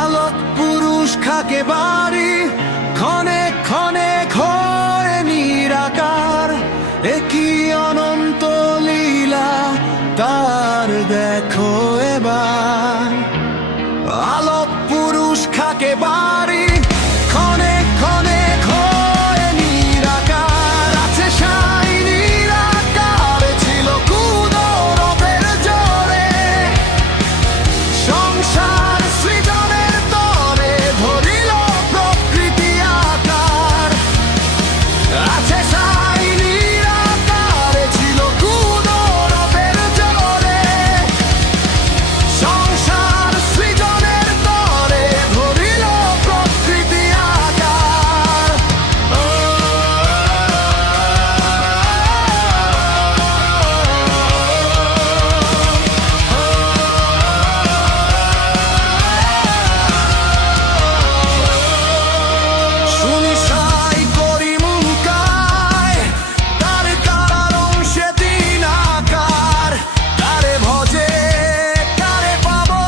আলোক পুরুষ খাকে বাড়ি, ক্ষণে ক্ষণে ক্ষয়ে নিরাকার। একই অনন্ত লীলা তার দেখো এবার। আলোক পুরুষ খাকে বাড়ি, ক্ষণে ক্ষণে ক্ষয়ে নিরাকার। আছে সাই নিরাকার, ছিল কুদরতের জোরে। সংসার সৃজনের তরে ধরিল প্রকৃতি আকার। আছে সাই নিরাকার, ছিল কুদরতের জোরে। সংসার সৃজনের তরে ধরিল প্রকৃতি আকার। শুনি সাই করি মুঙ্কায়, তার কারার অংশে দিন আকার। তারে ভজে তারে পাবো,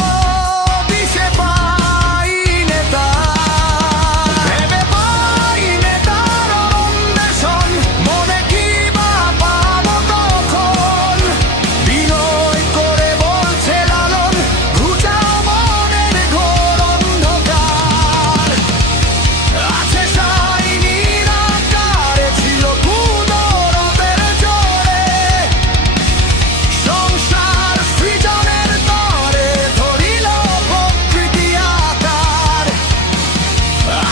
দিশে পাই নেতার। ভেবে পাই নেতার অন্বেষণ, মনে কি বা পাবো তখন। বিনয় করে বলছে লালন, ঘুচাও মনের ঘোর অন্ধকার। আছে সাই নিরাকার, ছিল কুদরতের জোরে। সংসার সৃজনের তরে ধরিল প্রকৃতি আকার।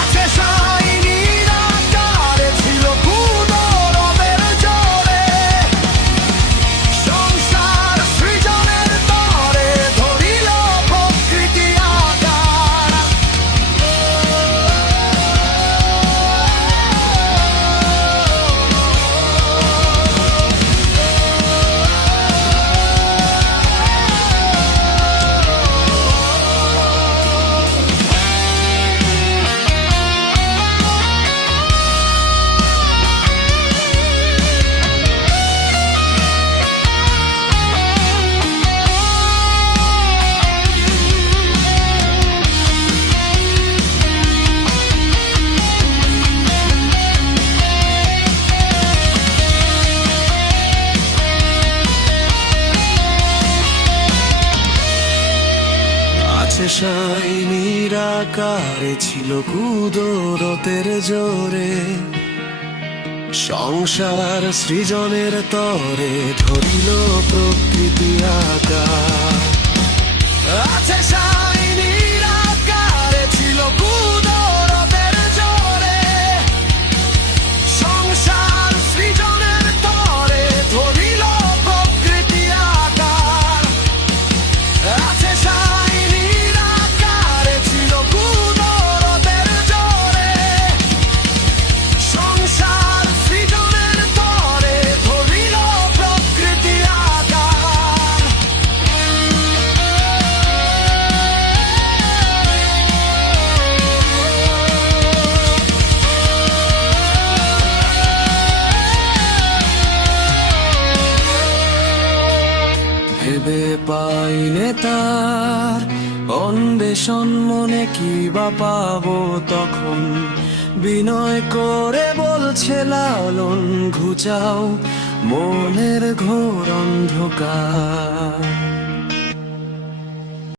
আছে সাই নিরাকার, ছিল কুদরতের জোরে। সংসার সৃজনের তরে ধরিল প্রকৃতি আকার। আছে সাই নিরাকারে, ছিল কুদরতের জোরে। সংসার সৃজনের তরে ধরিল প্রকৃতি আকার। আছে সাই নিরাকারে, ছিল কুদরতের জোরে। সংসার সৃজনের তরে ধরিল প্রকৃতি আকার। আছে সাই নিরাকারে, ছিল কুদরতের জোরে। সংসার সৃজনের তরে ধরিল প্রকৃতি আকার। ভেবে পাই নেতার অন্বেষণ, মনে কি বা পাবো তখন। বিনয় করে বলছে লালন, ঘুচাও মনের ঘোর অন্ধকার।